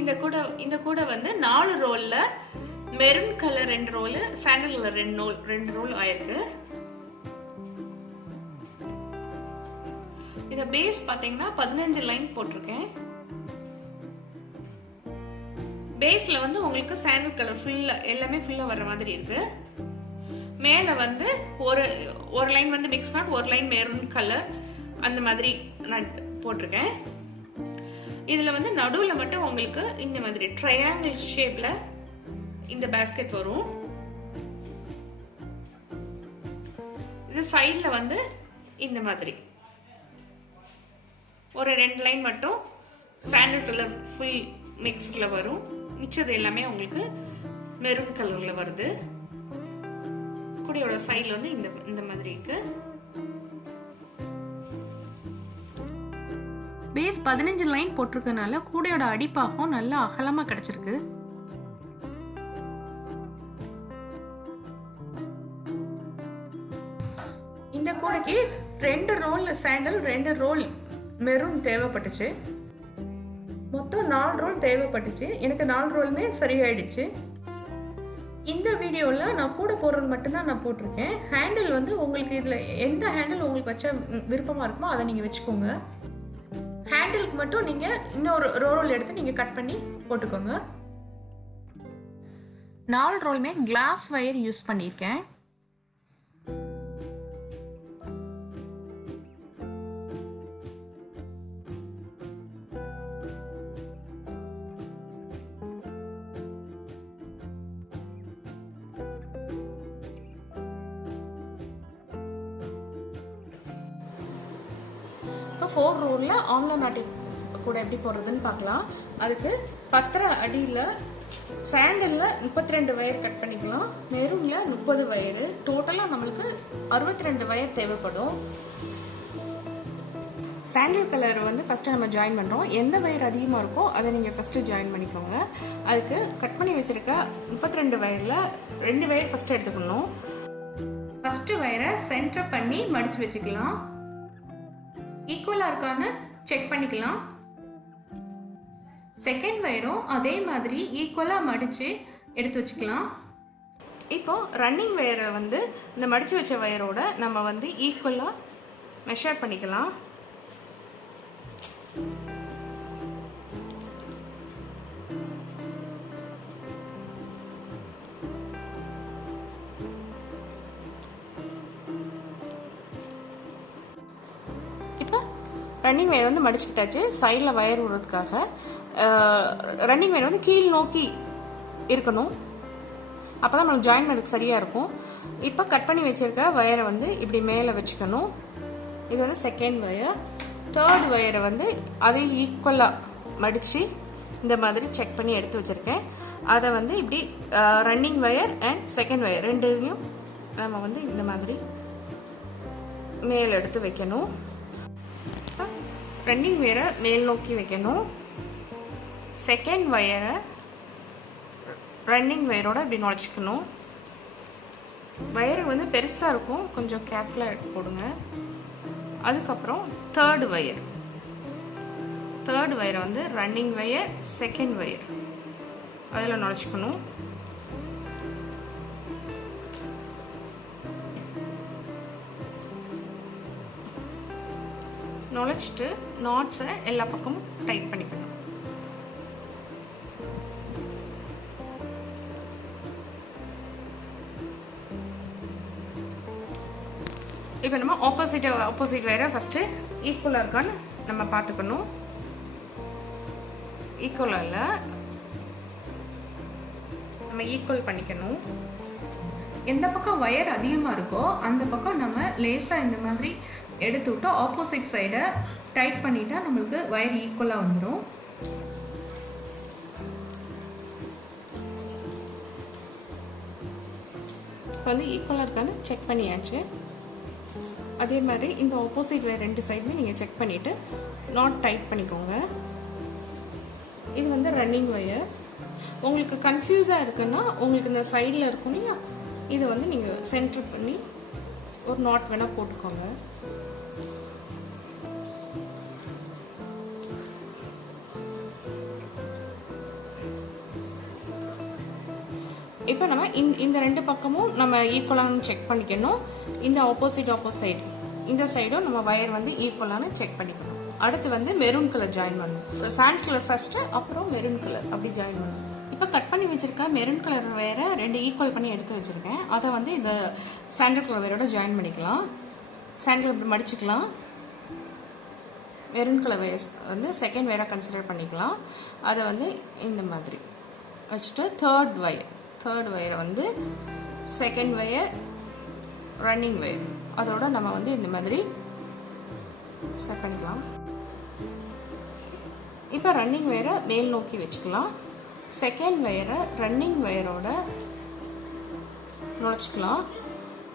இந்த கூட வந்து 4 ரோல்ல maroon colour 2 roll, sandal colour 2 roll ஆயிருக்கு. இத பேஸ் பாத்தீங்கன்னா 15 லைன் போட்டிருக்கேன். பேஸ்ல வந்து உங்களுக்கு சாண்டல் கலர் ஃபுல்லா எல்லாமே ஃபுல்லா வர மாதிரி இருக்கு. மேல வந்து ஒரு லைன் வந்து மிக்ஸ் நாட், ஒரு லைன் மெரூன் கலர் அந்த மாதிரி நான் போட்டிருக்கேன். இதுல வந்து நடுவுல மட்டும் உங்களுக்கு இந்த மாதிரி ட்ரையாங்கிள் ஷேப்ல இந்த பேஸ்கெட் வரும். இது சைடுல வந்து இந்த மாதிரி ஒரு 2 லைன் மட்டும் சாண்டல் கலர் ஃபுல் மிக்ஸ்ல வரும். மிச்சது எல்லாமே உங்களுக்கு மெரூன் கலர்ல வருது. கூடையோட சைடுல வந்து இந்த மாதிரி இருக்கு. பேஸ் 15 லைன் போட்டிருக்கனால கூடையோட அடிப்பாகம் நல்லா அகலமா கிடைச்சிருக்கு. இந்த கூடைக்கு 2 ரோல் சாண்டல் 2 ரோல் மெரூன் தேவைப்பட்டுச்சு. மொத்தம் 4 ரோல் தேவைப்பட்டுச்சு. எனக்கு 4 ரோலுமே சரியாயிடுச்சு. இந்த வீடியோவில் நான் கூட போடுறது மட்டும்தான் நான் போட்டிருக்கேன். ஹேண்டில் வந்து உங்களுக்கு இதில் எந்த ஹேண்டில் உங்களுக்கு வச்ச விருப்பமாக இருக்குமோ அதை நீங்கள் வச்சுக்கோங்க. ஹேண்டிலுக்கு மட்டும் நீங்கள் இன்னொரு ரோல் எடுத்து நீங்கள் கட் பண்ணி போட்டுக்கோங்க. 4 ரோலுமே கிளாஸ் வயர் யூஸ் பண்ணியிருக்கேன். இப்போ 4 ரோல்ல ஆம்லா நாட்டு கூட எப்படி போடுறதுன்னு பார்க்கலாம். அதுக்கு 10 அடியில் சாண்டல்ல 32 வயர் கட் பண்ணிக்கலாம். மெரூன்ல 30 வயர். டோட்டலாக நம்மளுக்கு 62 வயர் தேவைப்படும். சாண்டல் கலர் வந்து ஃபர்ஸ்ட் நம்ம ஜாயின் பண்றோம். எந்த வயர் அதிகமாக இருக்கோ அதை நீங்க ஃபர்ஸ்ட் ஜாயின் பண்ணிக்கோங்க. அதுக்கு கட் பண்ணி வச்சிருக்க 32 வயர்ல 2 வயர் ஃபர்ஸ்ட் எடுத்துக்கணும். ஃபர்ஸ்ட் வயரை சென்டர் பண்ணி மடிச்சு வச்சுக்கலாம். ஈக்குவலா இருக்கான்னு செக் பண்ணிக்கலாம். செகண்ட் வயரும் அதே மாதிரி ஈக்குவலா மடிச்சு எடுத்து வச்சுக்கலாம். இப்போ ரன்னிங் வயரை வந்து இந்த மடிச்சு வச்ச வயரோட நம்ம வந்து ஈக்குவலா மெஷர் பண்ணிக்கலாம். இப்போ ரன்னிங் வயர் வந்து மடிச்சுக்கிட்டாச்சு. சைடில் வயர் விடுறதுக்காக ரன்னிங் வயர் வந்து கீழ் நோக்கி இருக்கணும். அப்போ தான் நம்மளுக்கு ஜாயின் பண்ணுறதுக்கு சரியாக இருக்கும். இப்போ கட் பண்ணி வச்சிருக்க வயரை வந்து இப்படி மேலே வச்சுக்கணும். இது வந்து செகண்ட் வயர். தேர்ட் வயரை வந்து அதையும் ஈக்குவலாக மடித்து இந்த மாதிரி செக் பண்ணி எடுத்து வச்சுருக்கேன். அதை வந்து இப்படி running wire and second wire ரெண்டையும் நம்ம வந்து இந்த மாதிரி மேலே எடுத்து வைக்கணும். ரன்னிங் வயரை மேல் நோக்கி வைக்கணும். செகண்ட் வயரை ரன்னிங் வயரோட இப்படி நுழைச்சிக்கணும். வயர் வந்து பெருசாக இருக்கும், கொஞ்சம் கேர்ஃபுல்லாக எடுத்து போடுங்க. அதுக்கப்புறம் தேர்ட் வயரை வந்து ரன்னிங் வயர் செகண்ட் வயர் அதில் நுழைச்சிக்கணும். நுழைச்சிட்டு நாட்ஸை எல்லா பக்கமும் டைட் பண்ணிக்கணும். இப்போ நம்ம ஆப்போசிட் வயரை ஃபர்ஸ்ட் ஈக்குவலாக இருக்கான்னு நம்ம பார்த்துக்கணும். ஈக்குவலாக இல்லை, நம்ம ஈக்குவல் பண்ணிக்கணும். எந்த பக்கம் வயர் அதிகமாக இருக்கோ அந்த பக்கம் நம்ம லேசாக இந்த மாதிரி எடுத்து விட்டு ஆப்போசிட் சைடை டைட் பண்ணிட்டா நம்மளுக்கு வயர் ஈக்குவலாக வந்துடும். இப்போ வந்து ஈக்குவலாக இருக்கான்னு செக் பண்ணியாச்சு. அதே மாதிரி இந்த ஆப்போசிட் வயர் 2 சைடுமே நீங்கள் செக் பண்ணிவிட்டு நாட் டைட் பண்ணிக்கோங்க. இது வந்து ரன்னிங் வயர். உங்களுக்கு கன்ஃபியூஸாக இருக்குன்னா உங்களுக்கு இந்த சைடில் இருக்கும் இல்லையா, இதை வந்து நீங்கள் சென்டர் பண்ணி ஒரு நாட் வேணால் போட்டுக்கோங்க. இப்போ நம்ம இந்த ரெண்டு பக்கமும் நம்ம ஈக்குவலானு செக் பண்ணிக்கணும். இந்த ஆப்போசிட் இந்த சைடும் நம்ம வயர் வந்து ஈக்குவலானு செக் பண்ணிக்கணும். அடுத்து வந்து மெரூன் கலர் ஜாயின் பண்ணணும். சாண்ட் கலர் ஃபர்ஸ்ட், அப்புறம் மெரூன் கலர் அப்படி ஜாயின் பண்ணணும். இப்போ கட் பண்ணி வச்சிருக்க மெரூன் கலர் வேற 2 ஈக்குவல் பண்ணி எடுத்து வச்சிருக்கேன். அதை வந்து இந்த சாண்டல் கலர் வேரோட ஜாயின் பண்ணிக்கலாம். சாண்டல் இப்படி மடிச்சுக்கலாம். மெரூன் கலர் வேர் வந்து செகண்ட் வேராக கன்சிடர் பண்ணிக்கலாம். அதை வந்து இந்த மாதிரி வச்சுட்டு தேர்ட் வயரை வந்து செகண்ட் வயர் ரன்னிங் வயர் அதோட நம்ம வந்து இந்த மாதிரி செட் பண்ணிக்கலாம். இப்போ ரன்னிங் வயரை மேல் நோக்கி வச்சுக்கலாம். செகண்ட் வயரை ரன்னிங் வயரோட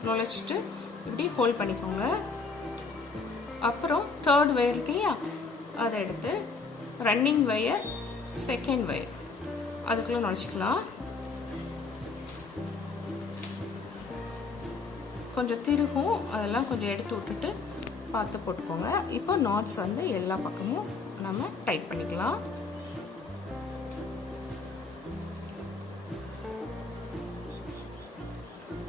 நுழைச்சிட்டு இப்படி ஹோல்ட் பண்ணிக்கோங்க. அப்புறம் தேர்ட் வயர் இருக்கு இல்லையா, அதை எடுத்து ரன்னிங் வயர் செகண்ட் வயர் அதுக்குள்ளே நுழைச்சிக்கலாம். கொஞ்சம் திருகும், அதெல்லாம் கொஞ்சம் எடுத்து விட்டுட்டு பார்த்து போட்டுக்கோங்க. இப்போ நாட்ஸ் வந்து எல்லா பக்கமும் நம்ம டைட் பண்ணிக்கலாம்.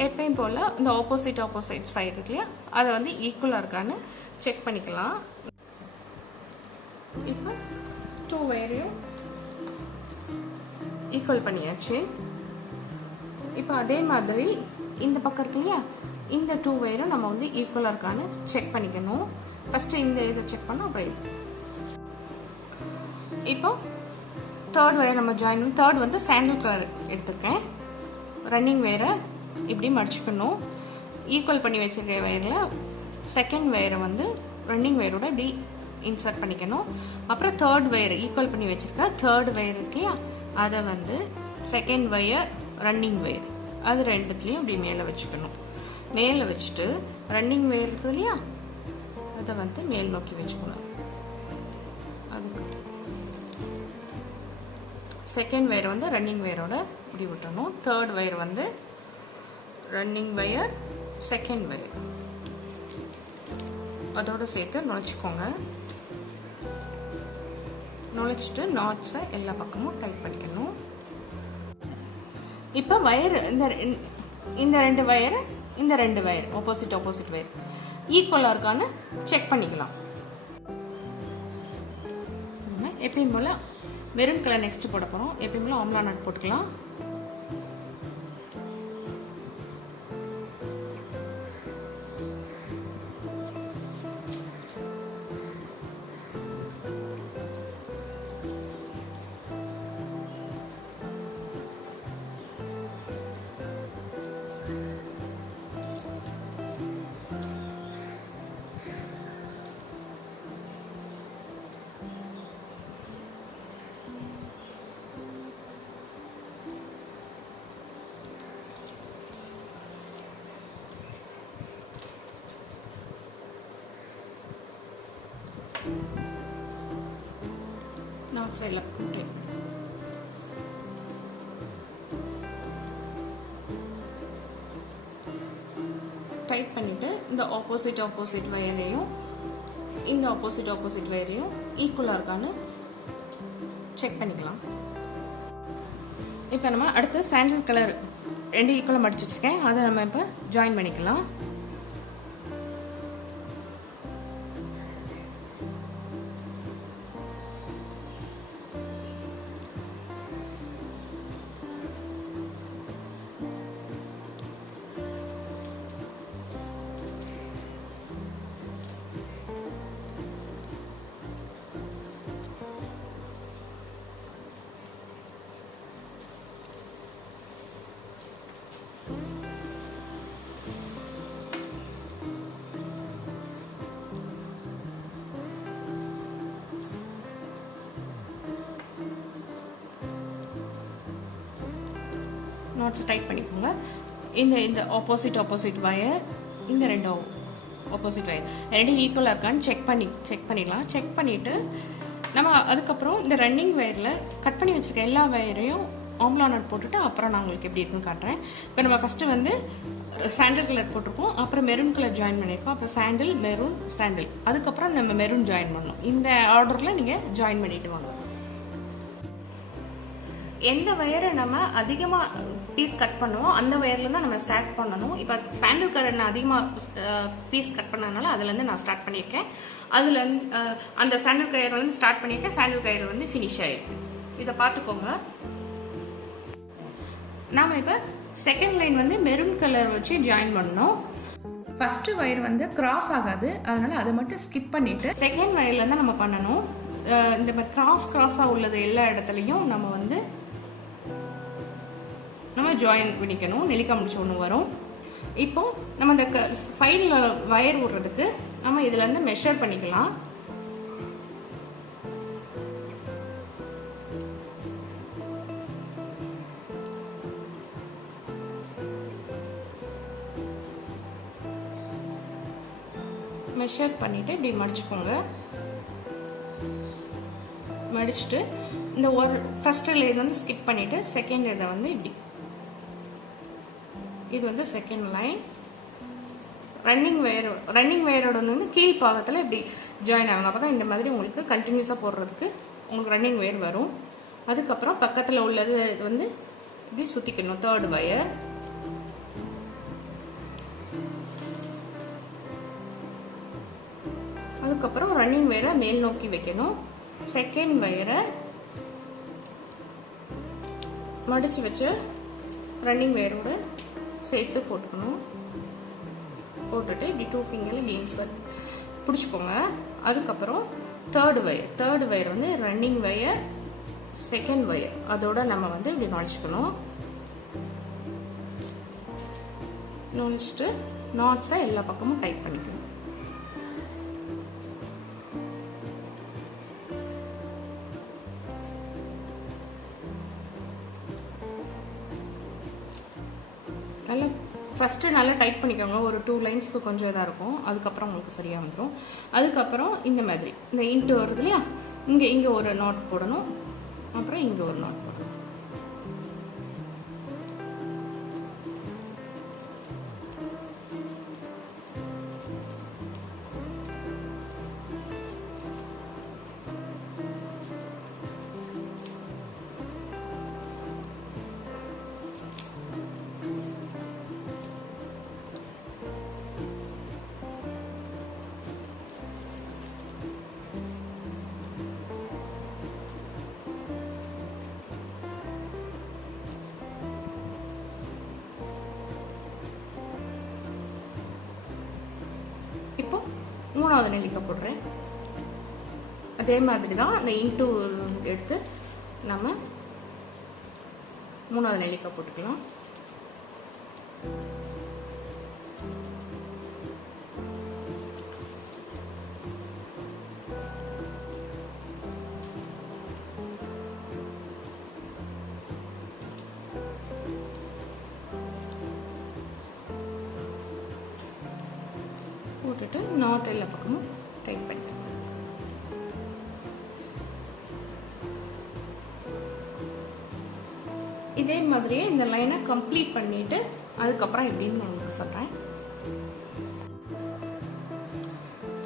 எப்பயும் போல் இந்த ஆப்போசிட் சைடு இருக்கு இல்லையா, அதை வந்து ஈக்குவலாக இருக்கான்னு செக் பண்ணிக்கலாம். இப்போ 2 வயரையும் ஈக்குவல் பண்ணியாச்சு. இப்போ அதே மாதிரி இந்த பக்கம் இருக்கு இல்லையா, இந்த 2 வயரும் நம்ம வந்து ஈக்குவலாக இருக்கான்னு செக் பண்ணிக்கணும். ஃபஸ்ட்டு இந்த இதை செக் பண்ணோம், அப்புறம் இது. இப்போ தேர்ட் வயர் நம்ம ஜாயின் பண்ணி, தேர்ட் வந்து சாண்டல் கலர் எடுத்துருக்கேன். ரன்னிங் வயரை இப்படி மடிச்சுக்கணும். ஈக்குவல் பண்ணி வச்சிருக்க வயரில் செகண்ட் வயரை வந்து ரன்னிங் வயரோட இப்படி இன்சர்ட் பண்ணிக்கணும். அப்புறம் தேர்ட் வயர் ஈக்குவல் பண்ணி வச்சிருக்க தேர்ட் வயர் இருக்கு இல்லையா, அதை வந்து செகண்ட் வயர் ரன்னிங் வயர் அது ரெண்டுத்துலேயும் இப்படி மேலே வச்சுக்கணும். மேலே வச்சுட்டு ரன்னிங் வயர் இருக்குது இல்லையா, அதை வந்து மேல் நோக்கி வச்சுக்கணும். அதுக்கு செகண்ட் வயர் வந்து ரன்னிங் வயரோட இப்படி விட்டணும். தேர்ட் வயர் வந்து ரன்னிங் வயர் செகண்ட் வயர் அதோட சேர்த்து நுழைச்சிக்கோங்க. நுழைச்சிட்டு நாட்ஸை எல்லா பக்கமும் டைட் பண்ணிக்கணும். இப்போ வயர் இந்த ரெண்டு வயர் ஆப்போசிட் வயர் ஈக்குவலாக இருக்கான்னு செக் பண்ணிக்கலாம். எப்பயும் போல் மெரூன் கலர் நெக்ஸ்ட் போட போகிறோம். எப்பயும் போல் ஆம்லா நட் போட்டுக்கலாம். நாட்ஸ் எல்லாம் போட்டு டைட் பண்ணிட்டு இந்த ஆப்போசிட் வயரையும் இந்த ஆப்போசிட் வயரையும் ஈக்குவலாக இருக்கான்னு செக் பண்ணிக்கலாம். இப்போ நம்ம அடுத்து சாண்டல் கலர் 2 ஈக்குவலாக மடிச்சு வச்சிருக்கேன். அதை நம்ம இப்போ ஜாயின் பண்ணிக்கலாம். நாட்ஸ் டைட் பண்ணிக்கோங்க. இந்த ஆப்போசிட் வயர், இந்த 2 ஆப்போசிட் வயர் 2 ஈக்குவலாக இருக்கான்னு செக் பண்ணிடலாம். செக் பண்ணிவிட்டு நம்ம அதுக்கப்புறம் இந்த ரன்னிங் வயரில் கட் பண்ணி வச்சுருக்க எல்லா வயரையும் ஆம்லா நட் போட்டுட்டு அப்புறம் நான் உங்களுக்கு எப்படி இருக்குன்னு காட்டுறேன். இப்போ நம்ம ஃபஸ்ட்டு வந்து சாண்டல் கலர் போட்டிருக்கோம், அப்புறம் மெரூன் கலர் ஜாயின் பண்ணியிருக்கோம், அப்புறம் சாண்டில் மெரூன் சாண்டில், அதுக்கப்புறம் நம்ம மெரூன் ஜாயின் பண்ணணும். இந்த ஆர்டரில் நீங்கள் ஜாயின் பண்ணிட்டு வாங்க. எந்த வயரை நம்ம அதிகமாக பீஸ் கட் பண்ணுவோம் அந்த வயரில் தான் நம்ம ஸ்டார்ட் பண்ணணும். இப்போ சாண்டில் கலர் நான் அதிகமாக பீஸ் கட் பண்ணதுனால அதுலேருந்து நான் ஸ்டார்ட் பண்ணியிருக்கேன். அதில் அந்த சாண்டில் கயர்லேருந்து ஸ்டார்ட் பண்ணியிருக்கேன். சாண்டில் கயர் வந்து ஃபினிஷ் ஆகிருக்கு. இதை பார்த்துக்கோங்க. நாம் இப்போ செகண்ட் லைன் வந்து மெரூன் கலர் வச்சு ஜாயின் பண்ணணும். ஃபஸ்ட்டு வயர் வந்து கிராஸ் ஆகாது, அதனால் அதை மட்டும் ஸ்கிப் பண்ணிவிட்டு செகண்ட் வயரில் தான் நம்ம பண்ணணும். இந்த மாதிரி கிராஸாக உள்ளது எல்லா இடத்துலையும் நம்ம ஜாயின் பண்ணிக்கணும். நெல்லிக்காய் முடிச்சு ஒன்று வரும். இப்போ நம்ம இந்த சைடில் வயர் விடுறதுக்கு நம்ம இதுலேருந்து மெஷர் பண்ணிக்கலாம். மெஷர் பண்ணிவிட்டு இப்படி மடிச்சுக்கோங்க. மடிச்சுட்டு இந்த ஒரு ஃபஸ்ட்டு இது வந்து ஸ்கிப் பண்ணிவிட்டு செகண்ட் இதை வந்து இப்படி, இது வந்து செகண்ட் லைன். ரன்னிங் வயரோட வந்து கீழ் பாகத்தில் இப்படி ஜாயின் ஆகணும். அப்போ தான் இந்த மாதிரி உங்களுக்கு கண்டினியூஸாக போடுறதுக்கு உங்களுக்கு ரன்னிங் வயர் வரும். அதுக்கப்புறம் பக்கத்தில் உள்ளது வந்து இப்படி சுற்றிக்கணும். தேர்ட் வயர் அதுக்கப்புறம் ரன்னிங் வயரை மேல் நோக்கி வைக்கணும். செகண்ட் வயரை மடிச்சு வச்சு ரன்னிங் வயரோட சேர்த்து போட்டுக்கணும். போட்டுட்டு இப்படி 2 ஃபிங்கரில் இப்படி இன்சர்ட் பிடிச்சிக்கோங்க. அதுக்கப்புறம் தேர்ட் வயர் வந்து ரன்னிங் வயர், செகண்ட் வயர் அதோட நம்ம வந்து இப்படி நுழைச்சிக்கணும். நுழைச்சிட்டு நாட்ஸை எல்லா பக்கமும் டைட் பண்ணிக்கணும். நல்லா ஃபஸ்ட்டு நல்லா டைட் பண்ணிக்கோங்க. ஒரு 2 லைன்ஸ்க்கு கொஞ்சம் இதாக இருக்கும். அதுக்கப்புறம் உங்களுக்கு சரியாக வந்துடும். அதுக்கப்புறம் இந்த மாதிரி இந்த இன்ட்டு வருது இல்லையா, இங்கே ஒரு நாட் போடணும். அப்புறம் இங்கே ஒரு நாட் போடணும். இப்போ மூணாவது நெல்லிக்காய் போடுறேன். அதே மாதிரி தான் இந்த இன்ட்டு எடுத்து நம்ம மூணாவது நெல்லிக்காய் போட்டுக்கலாம். போட்டுட்டு நாட் எல்லா பக்கமும் டைட் பண்ணிக்கலாம். இதே மாதிரியே இந்த லைனை கம்ப்ளீட் பண்ணிட்டு அதுக்கப்புறம் எப்படின்னு நான் உங்களுக்கு சொல்றேன்.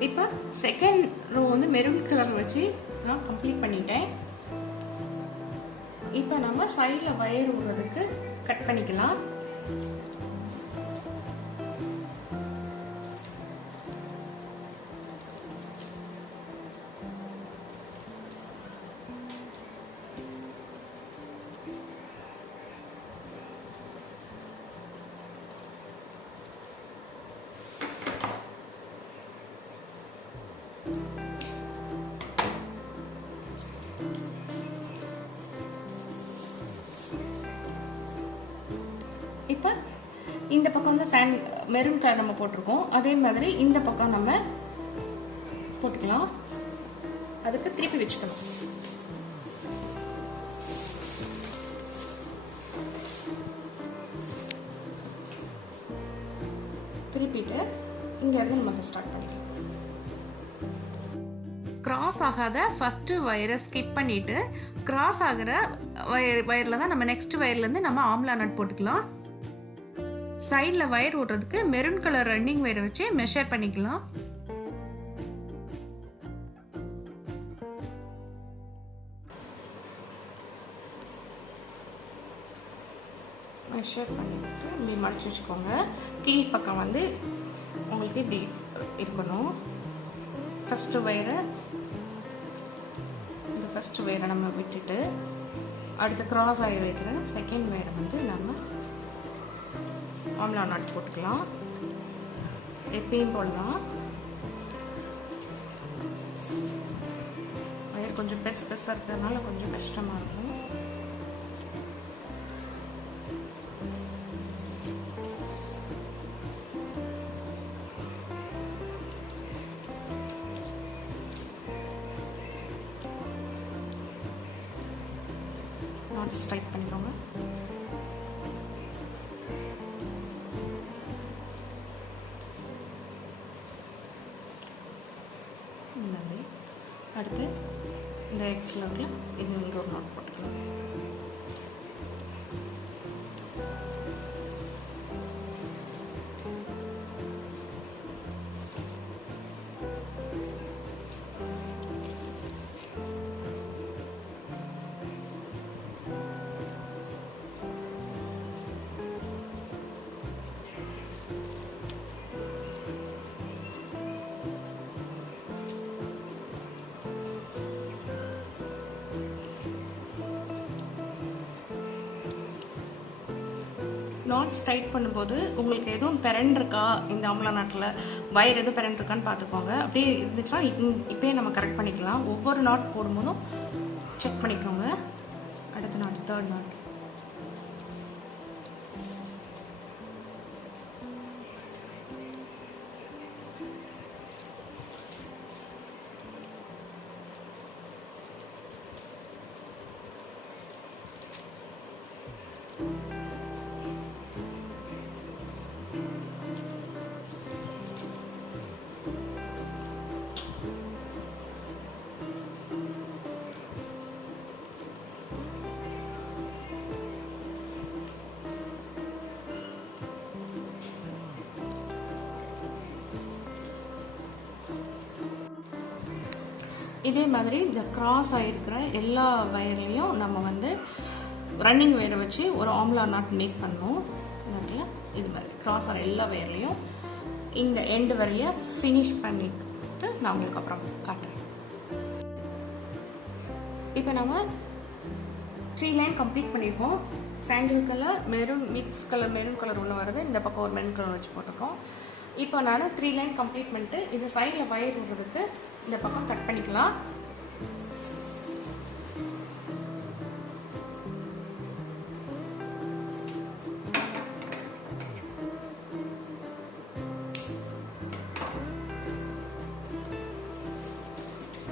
இப்போ செகண்ட் ரோ வந்து மெரூன் கலர் வச்சு நான் கம்ப்ளீட் பண்ணிட்டேன். இப்போ நம்ம சைடில் வயர் விடுறதுக்கு கட் பண்ணிக்கலாம். இப்போ இந்த பக்கம் வந்து மெரூன் கலர் நம்ம போட்டிருக்கோம். அதே மாதிரி இந்த பக்கம் நம்ம போட்டுக்கலாம். அதுக்கு திருப்பி வச்சுக்கணும். திருப்பிட்டு இங்க இருந்து நம்ம ஸ்டார்ட் பண்ணிக்கலாம். கிராஸ் ஆகாத ஃபர்ஸ்ட் வயரை ஸ்கிப் பண்ணிட்டு கிராஸ் ஆகிற வயர்ல தான் நம்ம நெக்ஸ்ட் வயர்ல இருந்து நம்ம ஆம்லா நட் போட்டுக்கலாம். சைடில் வயர் ஓட்டுறதுக்கு மெரூன் கலர் ரன்னிங் வயரை வச்சு மெஷர் பண்ணிக்கலாம். மெஷர் பண்ணிட்டு இப்படி மடிச்சு வச்சுக்கோங்க. கீழ் பக்கம் வந்து உங்களுக்கு இப்படி இருக்கணும். ஃபஸ்ட்டு வயரை நம்ம விட்டுட்டு அடுத்து கிராஸ் ஆகி வைக்கிற செகண்ட் வயரை வந்து நம்ம ஆம்லா நாட் போட்டுக்கலாம். எப்பயும் போடலாம். வயர் கொஞ்சம் பெருசாக இருக்கிறதுனால கொஞ்சம் கஷ்டமாக இருக்கும். நாட்ஸ் டைட் பண்ணிக்கோங்க. அடுத்து இந்த எக்ஸில் இது இங்கே ஒரு நாட் போட்டுக்கலாம். நாட்ஸ் டைட் பண்ணும்போது உங்களுக்கு எதுவும் பெரண்டிருக்கா, இந்த ஆம்லா நாட்டில் வயர் எதுவும் பெரண்டிருக்கான்னு பார்த்துக்கோங்க. அப்படியே இருந்துச்சுன்னா இப்போயே நம்ம கரெக்ட் பண்ணிக்கலாம். ஒவ்வொரு நாட் போடும்போதும் செக் பண்ணிக்கோங்க. அடுத்த நாட், தேர்ட் நாட். இதே மாதிரி இந்த கிராஸ் ஆகிருக்கிற எல்லா வயர்லேயும் நம்ம வந்து ரன்னிங் வயரை வச்சு ஒரு ஆம்லா நாட் மேக் பண்ணணும். இது மாதிரி கிராஸ் ஆகிற எல்லா வயர்லேயும் இந்த எண்டு வரைய ஃபினிஷ் பண்ணிட்டு நான் உங்களுக்கு அப்புறம் காட்டுறேன். இப்போ நம்ம 3 லைன் கம்ப்ளீட் பண்ணியிருக்கோம். சாண்டில் colour, maroon, mix colour, maroon colour ஒன்று வருது. இந்த பக்கம் ஒரு மெரூன் கலர் வச்சு போட்டிருக்கோம். இப்போ நான் 3 லைன் கம்ப்ளீட் பண்ணிட்டு இந்த சைடில் வயர் விடுறதுக்கு இந்த பக்கம் கட் பண்ணிக்கலாம்.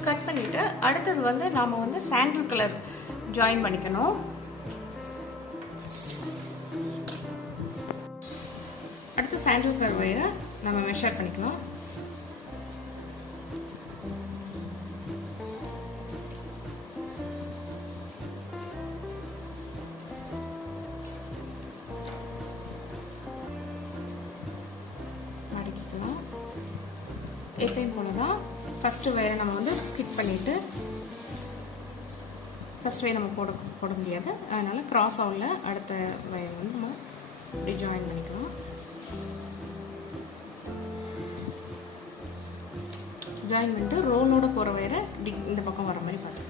கட் பண்ணிட்டு அடுத்தது வந்து நாம வந்து சாண்டில் கலர் ஜாயின் பண்ணிக்கணும். அடுத்து சாண்டில் கலர் வயரை நம்ம மெஷர் பண்ணிக்கலாம். மடிக்கலாம். எப்பயும் போலதான் ஃபர்ஸ்ட் வயரை நம்ம வந்து ஸ்கிப் பண்ணிட்டு, ஃபர்ஸ்ட் வயர் நம்ம போட முடியாது, அதனால கிராஸ் ஆகல அடுத்த வயர் வந்து நம்ம இப்படி ஜாயின் பண்ணிக்கலாம். ஜாயின் பண்ணிட்டு ரோலோட போகிற வயரை இந்த பக்கம் வர மாதிரி பார்த்து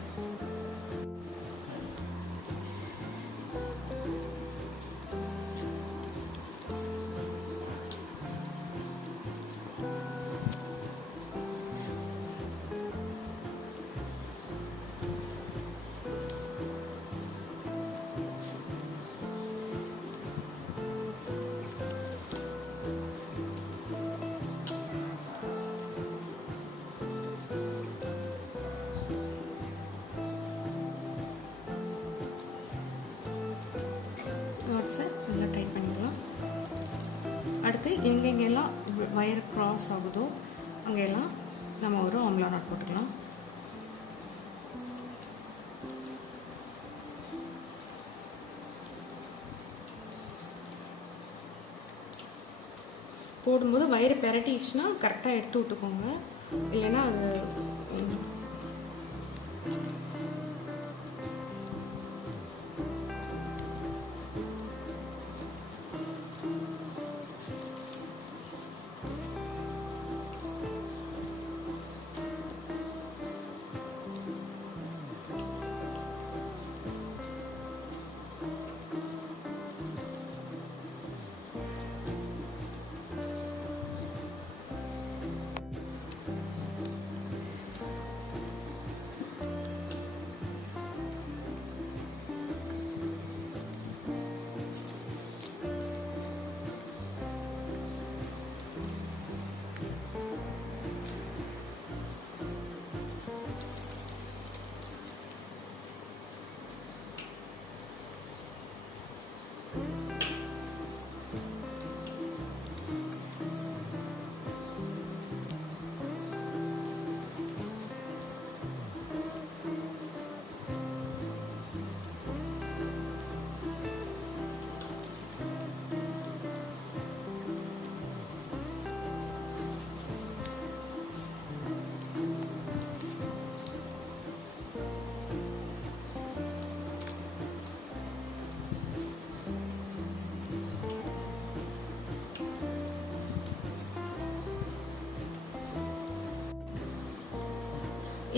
நல்லா டைட் பண்ணிக்கலாம். அடுத்து எங்கெங்கெல்லாம் வயர் கிராஸ் ஆகுதோ அங்கெல்லாம் நம்ம ஒரு ஆம்லா நாட் போட்டுக்கலாம். போடும்போது வயரை பெரட்டிடுச்சுன்னா கரெக்டாக எடுத்து விட்டுக்கோங்க, இல்லைன்னா அது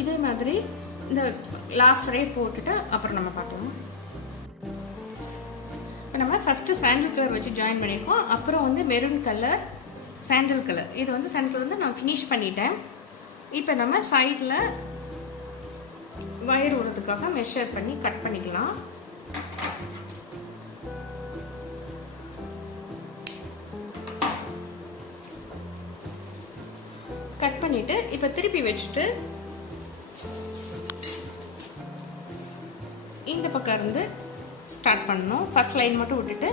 இதே மாதிரி இந்த லாஸ்ட் வரையை போட்டுட்டு அப்புறம் நம்ம பார்க்கலாம். இப்போ நம்ம ஃபஸ்ட்டு சாண்டில் கலர் வச்சு ஜாயின் பண்ணியிருக்கோம். அப்புறம் வந்து மெரூன் கலர், சாண்டில் கலர். இது வந்து சாண்டில் கலர் வந்து நான் ஃபினிஷ் பண்ணிட்டேன். இப்போ நம்ம சைடில் வயர் விடுறதுக்காக மெஷர் பண்ணி கட் பண்ணிக்கலாம். கட் பண்ணிட்டு இப்போ திருப்பி வச்சுட்டு இந்த பக்கம் இருந்து ஸ்டார்ட் பண்ணணும். ஃபர்ஸ்ட் லைன் மட்டும் விட்டுட்டு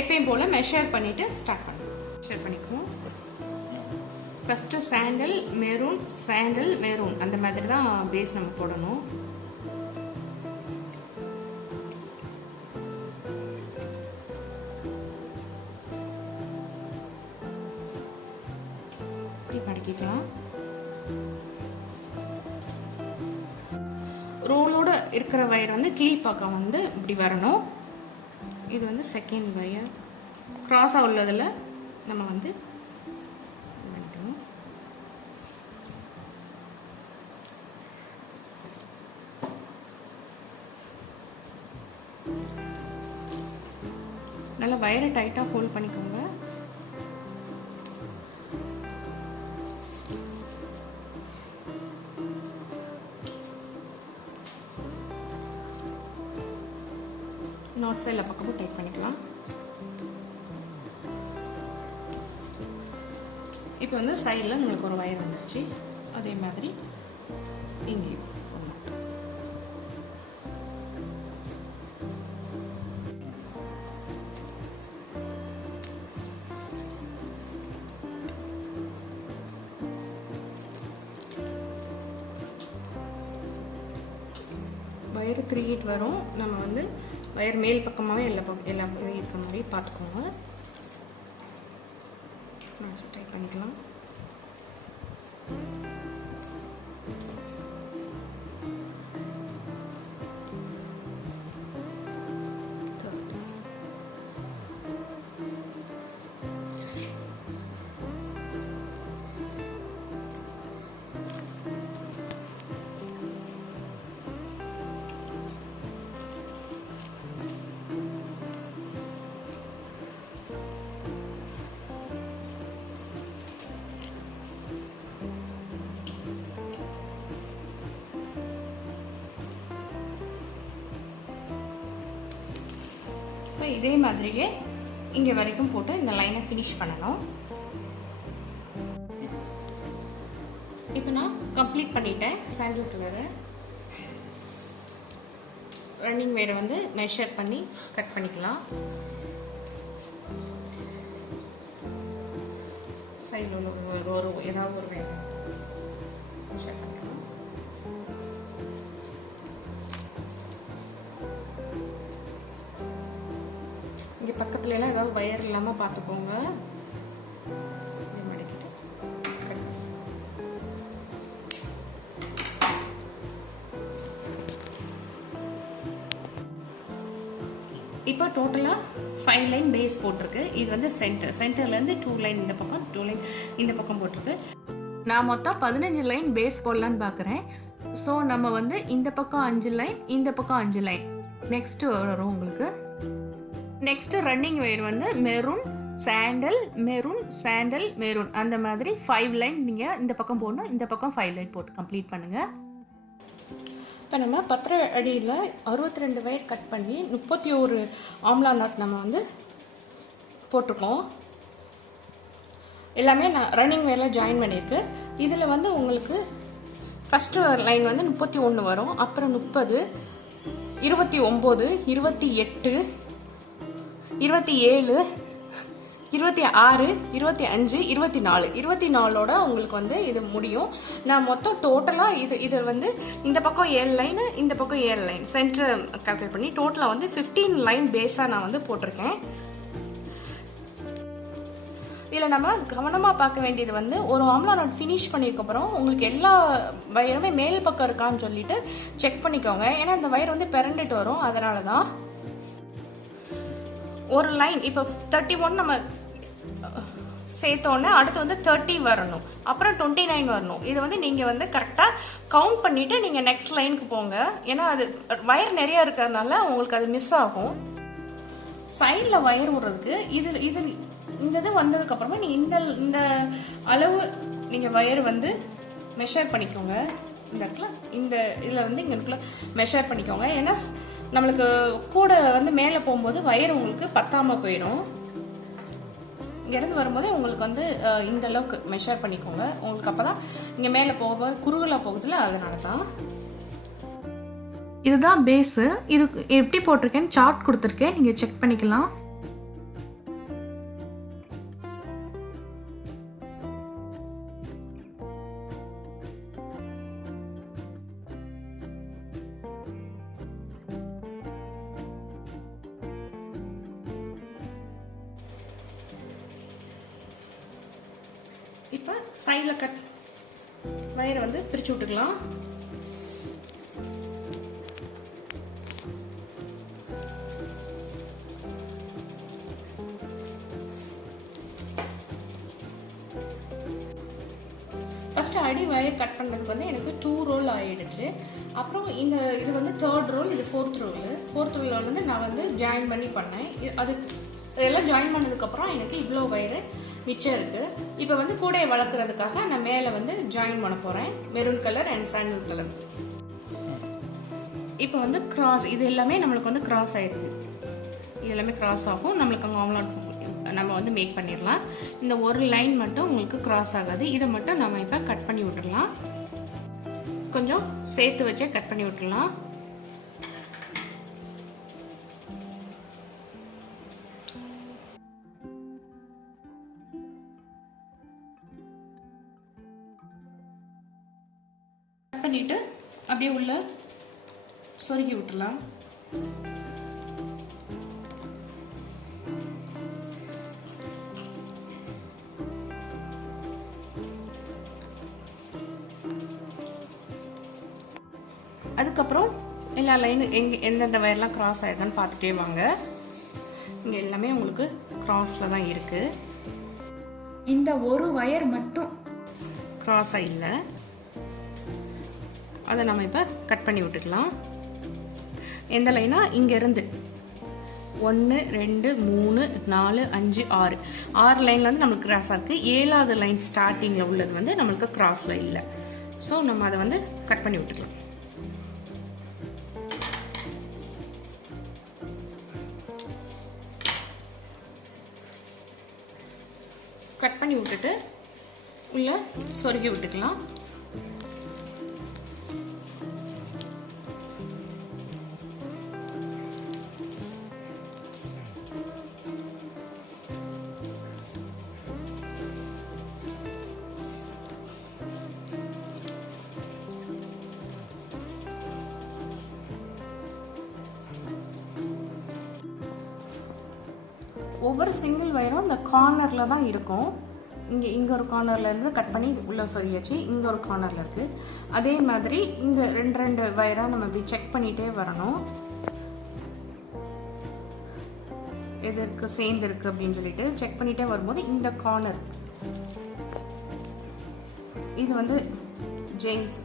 எப்பயும் போல் மெஷர் பண்ணிட்டு ஸ்டார்ட் பண்ணணும். மெஷர் பண்ணிக்குவோம். First sandal maroon, sandal maroon, அந்த மாதிரி தான் பேஸ் நம்ம போடணும். இப்படி மடக்கிக்கலாம். ரோலோட இருக்கிற வயர் வந்து கீழ்ப்பக்கம் வந்து இப்படி வரணும். இது வந்து செகண்ட் வயர். கிராஸாக உள்ளதில் நம்ம வந்து நல்லா வயரை டைட்டாக ஹோல்ட் பண்ணிக்கோங்க. நார்த் சைடில் பக்கமும் டைட் பண்ணிக்கலாம். இப்போ வந்து சைடில் நம்மளுக்கு ஒரு வயர் வந்துருச்சு. அதே மாதிரி இங்கேயும் வயர் 3/8 வரும். நம்ம வந்து வயர் மேல் பக்கமாகவே எல்லா பக்கம் இருக்கிற மாதிரி பார்த்துக்கோங்க. டைட் பண்ணிக்கலாம். இதே மாதிரியே இங்க வரைக்கும் போட்டு இந்த லைனை ஃபினிஷ் பண்ணணும். இப்போ நான் கம்ப்ளீட் பண்ணிட்டேன். சாண்டில் கலரை ரன்னிங் வேரை வந்து மெஷர் பண்ணி கட் பண்ணிக்கலாம். சைடில் ஒரு ஏதாவது ஒரு வேலை மெஷர் பண்ணிக்கலாம். இங்கே பக்கத்துல எல்லாம் ஏதாவது வயர் இல்லாமல் பார்த்துக்கோங்க. மடக்கிட்டு இப்போ டோட்டலாக 5 லைன் பேஸ் போட்டிருக்கு. இது வந்து சென்டர்லேருந்து 2 லைன் இந்த பக்கம், 2 லைன் இந்த பக்கம் போட்டிருக்கு. நான் மொத்தம் 15 லைன் பேஸ் போடலான்னு பார்க்குறேன். ஸோ நம்ம வந்து இந்த பக்கம் 5 லைன், இந்த பக்கம் 5 லைன் நெக்ஸ்ட் வரும் உங்களுக்கு. நெக்ஸ்ட் ரன்னிங் வேர் வந்து maroon, sandal, maroon, sandal, maroon, அந்த மாதிரி 5 லைன் நீங்கள் இந்த பக்கம் போடணும். இந்த பக்கம் 5 லைன் போட்டு கம்ப்ளீட் பண்ணுங்கள். இப்போ நம்ம 10 அடியில் 62 வயர் கட் பண்ணி 31 ஆம்லா நாட் நம்ம வந்து போட்டிருக்கோம். எல்லாமே நான் ரன்னிங் வேரில் ஜாயின் பண்ணியிருக்கு. இதில் வந்து உங்களுக்கு ஃபஸ்ட்டு லைன் வந்து 31 வரும். அப்புறம் 30, 29, 28, 27, 26, 25, 24, 24ஓட உங்களுக்கு வந்து இது முடியும். நான் மொத்தம் டோட்டலாக இது வந்து இந்த பக்கம் 7 லைனு, இந்த பக்கம் 7 லைன் சென்டர் கால்குலேட் பண்ணி டோட்டலாக வந்து 15 லைன் பேஸாக நான் வந்து போட்டிருக்கேன். இதில் நம்ம கவனமாக பார்க்க வேண்டியது வந்து ஒரு ஆம்லா நாட் ஃபினிஷ் பண்ணியிருக்கப்புறம் உங்களுக்கு எல்லா வயருமே மேல் பக்கம் இருக்கான்னு சொல்லிட்டு செக் பண்ணிக்கோங்க. ஏன்னா இந்த வயர் வந்து பிறண்டுட்டு வரும். அதனால தான் ஒரு லைன் இப்போ 31 நம்ம சேர்த்தோன்னே அடுத்து வந்து 30 வரணும், அப்புறம் 29 வரணும். இது வந்து நீங்கள் வந்து கரெக்டாக கவுண்ட் பண்ணிவிட்டு நீங்கள் நெக்ஸ்ட் லைனுக்கு போங்க. ஏன்னா அது வயர் நிறையா இருக்கிறதுனால உங்களுக்கு அது மிஸ் ஆகும். சைடில் வயர் விடுறதுக்கு இந்த இது வந்ததுக்கப்புறமா நீங்கள் இந்த அளவு நீங்கள் வயர் வந்து மெஷர் பண்ணிக்கோங்க. இந்த இடத்துல இந்த இதில் வந்து இங்கே மெஷர் பண்ணிக்கோங்க. ஏன்னா நம்மளுக்கு கூட வந்து மேலே போகும்போது வயர் உங்களுக்கு பத்தாமல் போயிடும். இங்கேருந்து வரும்போது உங்களுக்கு வந்து இந்த அளவுக்கு மெஷர் பண்ணிக்கோங்க. உங்களுக்கு அப்போ தான் இங்கே மேலே போகும்போது குறுகலாக போகுதுல, அதனால தான். இதுதான் பேஸு. இது எப்படி போட்டிருக்கேன்னு சார்ட் கொடுத்துருக்கேன், நீங்கள் செக் பண்ணிக்கலாம். இப்போ சைடில் கட் வயரை வந்து பிரித்து விட்டுக்கலாம். ஃபஸ்ட்டு அடி வயர் கட் பண்ணதுக்கு வந்து எனக்கு 2 ரோல் ஆகிடுச்சு. அப்புறம் இது வந்து 3rd ரோல், இது 4th ரோல். 4th ரோல் வந்து நான் வந்து ஜாயின் பண்ணி பண்ணேன். இதெல்லாம் ஜாயின் பண்ணதுக்கப்புறம் எனக்கு இவ்வளோ வயரு மிச்சம் இருக்குது. இப்போ வந்து கூடையை வளர்க்குறதுக்காக நான் மேலே வந்து ஜாயின் பண்ண போகிறேன். Maroon colour and sandal colour. இப்போ வந்து கிராஸ், இது எல்லாமே நம்மளுக்கு வந்து கிராஸ் ஆகிருக்கு. இது எல்லாமே கிராஸ் ஆகும். நம்மளுக்கு அங்கே ஆம்லாட் நம்ம வந்து மேக் பண்ணிடலாம். இந்த ஒரு லைன் மட்டும் உங்களுக்கு கிராஸ் ஆகாது. இதை மட்டும் நம்ம இப்போ கட் பண்ணி விட்டுடலாம். கொஞ்சம் சேர்த்து வச்சே கட் பண்ணி விட்டுடலாம். கட் பண்ணிட்டு அப்படியே உள்ள சொருகி விட்டுடலாம். அதுக்கப்புறம் எல்லா லைனு எந்தெந்த வயர்லாம் கிராஸ் ஆயிருக்கான்னு பார்த்துட்டே வாங்க. இங்கே எல்லாமே உங்களுக்கு கிராஸில் தான் இருக்குது. இந்த ஒரு வயர் மட்டும் கிராஸாக இல்லை, அதை நம்ம இப்போ கட் பண்ணி விட்டுக்கலாம். எந்த லைனா இங்கேருந்து 1 2 3 4 5 6 லைனில் வந்து நம்மளுக்கு கிராஸாக இருக்குது. 7வது லைன் ஸ்டார்டிங்கில் உள்ளது வந்து நம்மளுக்கு கிராஸில் இல்லை. ஸோ நம்ம அதை வந்து கட் பண்ணி விட்டுக்கலாம். கட் பண்ணி விட்டுட்டு உள்ள சொருகி விட்டுக்கலாம். ஒவ்வொரு சிங்கிள் வயரும் இந்த கார்னரில் தான் இருக்கும். இங்கே ஒரு கார்னரில் இருந்து கட் பண்ணி உள்ளே சொருகியாச்சு. இங்கே ஒரு கார்னரில் இருக்குது. அதே மாதிரி இங்கே 2 வயராக நம்ம இப்படி செக் பண்ணிகிட்டே வரணும். எது இருக்குது சேர்ந்து இருக்குது அப்படின்னு சொல்லிட்டு செக் பண்ணிகிட்டே வரும்போது இந்த கார்னர் இது வந்து ஜெயின்ஸ்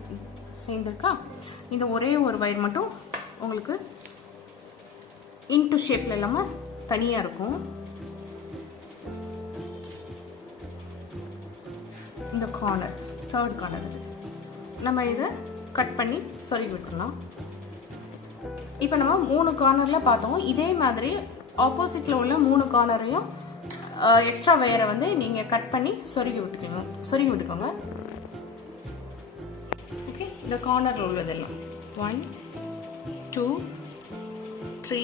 சேர்ந்துருக்கா. இந்த ஒரே ஒரு வயர் மட்டும் உங்களுக்கு இன்டு ஷேப்பில் இல்லாமல் தனியாக இருக்கும். இந்த கார்னர் 3rd கார்னர் நம்ம இதை கட் பண்ணி சொருகி விட்டுடலாம். இப்போ நம்ம 3 கார்னரில் பார்த்தோம். இதே மாதிரி ஆப்போசிட்டில் உள்ள 3 கார்னரையும் எக்ஸ்ட்ரா வயரை வந்து நீங்கள் கட் பண்ணி சொருகி விட்டுக்கோங்க. ஓகே, இந்த கார்னரில் உள்ளதெல்லாம் 1 2 3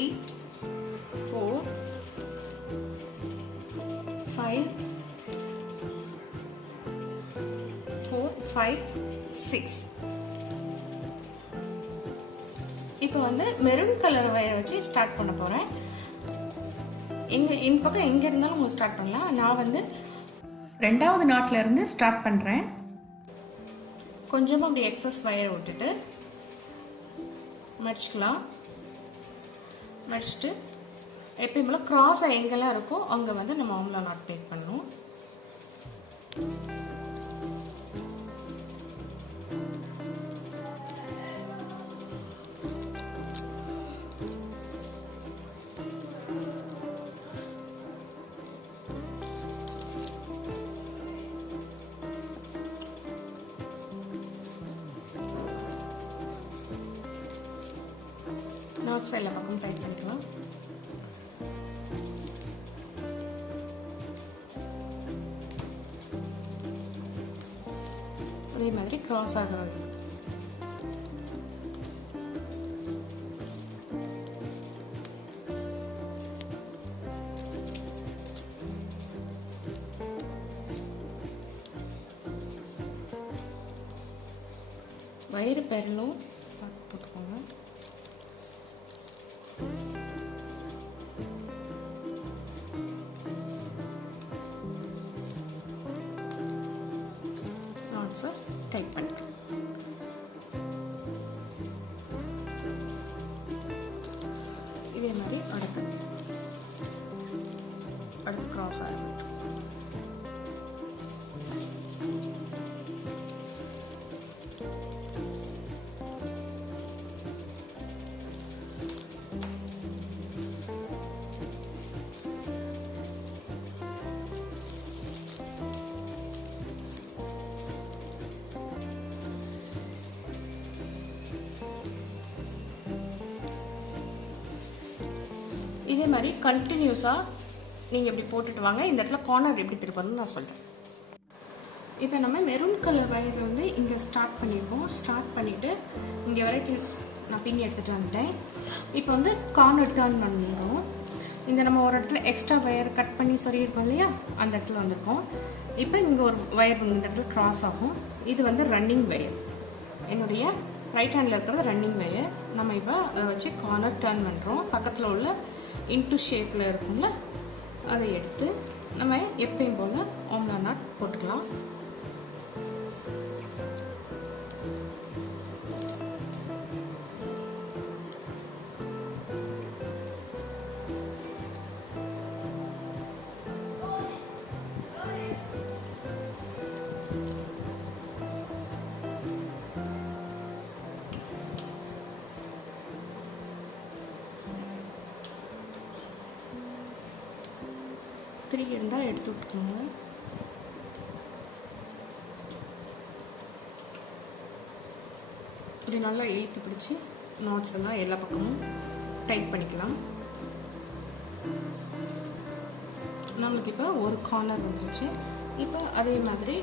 4 5 6. இப்போ வந்து மெரூன் கலர் வயரை வச்சு ஸ்டார்ட் பண்ண போகிறேன். இந்த பக்கம் எங்கே இருந்தாலும் உங்களுக்கு ஸ்டார்ட் பண்ணலாம். நான் வந்து 2வது நாட்டில் இருந்து ஸ்டார்ட் பண்ணுறேன். கொஞ்சமாக அப்படி எக்ஸஸ் வயரை விட்டுட்டு மடிச்சுக்கலாம். மடிச்சுட்டு எப்பயும் போல் கிராஸாக எங்கெல்லாம் இருக்கோ அங்கே வந்து நம்ம ஆம்லா நாட் மேக் பண்ணணும். நாட்ஸ் எல்லா பக்கமும் டைட் பண்ணிக்கலாம். அதே மாதிரி கிராஸ் ஆகிறது. வயிறு பெரலும் போட்டுக்கோங்க. நாட்ஸை டைட் பண்ணிட்டு இதே மாதிரி அடுத்து கிராஸ் ஆகிடும். இதே மாதிரி கண்டினியூஸாக நீங்கள் இப்படி போட்டுட்டு வாங்க. இந்த இடத்துல கார்னர் எப்படி திருப்பணும்னு நான் சொல்கிறேன். இப்போ நம்ம மெரூன் கலர் வயர் வந்து இங்கே ஸ்டார்ட் பண்ணியிருக்கோம். ஸ்டார்ட் பண்ணிவிட்டு இங்கே வரைக்கும் நான் பின்னி எடுத்துகிட்டு வந்துட்டேன். இப்போ வந்து கார்னர் டர்ன் பண்ணிடுறோம். இந்த நம்ம ஒரு இடத்துல எக்ஸ்ட்ரா வயர் கட் பண்ணி சொல்லியிருக்கோம் இல்லையா, அந்த இடத்துல வந்திருக்கோம். இப்போ இங்கே ஒரு வயர் இந்த இடத்துல கிராஸ் ஆகும். இது வந்து ரன்னிங் வயர், என்னுடைய ரைட் ஹேண்டில் இருக்கிறது ரன்னிங் வயர். நம்ம இப்போ அதை வச்சு கார்னர் டர்ன் பண்ணுறோம். பக்கத்தில் உள்ள இன்ட்டு ஷேப்பில் இருக்கும்ல, அதை எடுத்து நம்ம எப்பயும் போல் ஓம்லா நாட் போட்டுக்கலாம். திரி இருந்தால் எடுத்து விட்டுக்கோங்க. இப்படி நல்லா இழுத்து பிடிச்சி நாட்ஸ் எல்லாம் எல்லா பக்கமும் டைட் பண்ணிக்கலாம். நம்மளுக்கு இப்போ ஒரு கார்னர் வந்துருச்சு. இப்போ அதே மாதிரி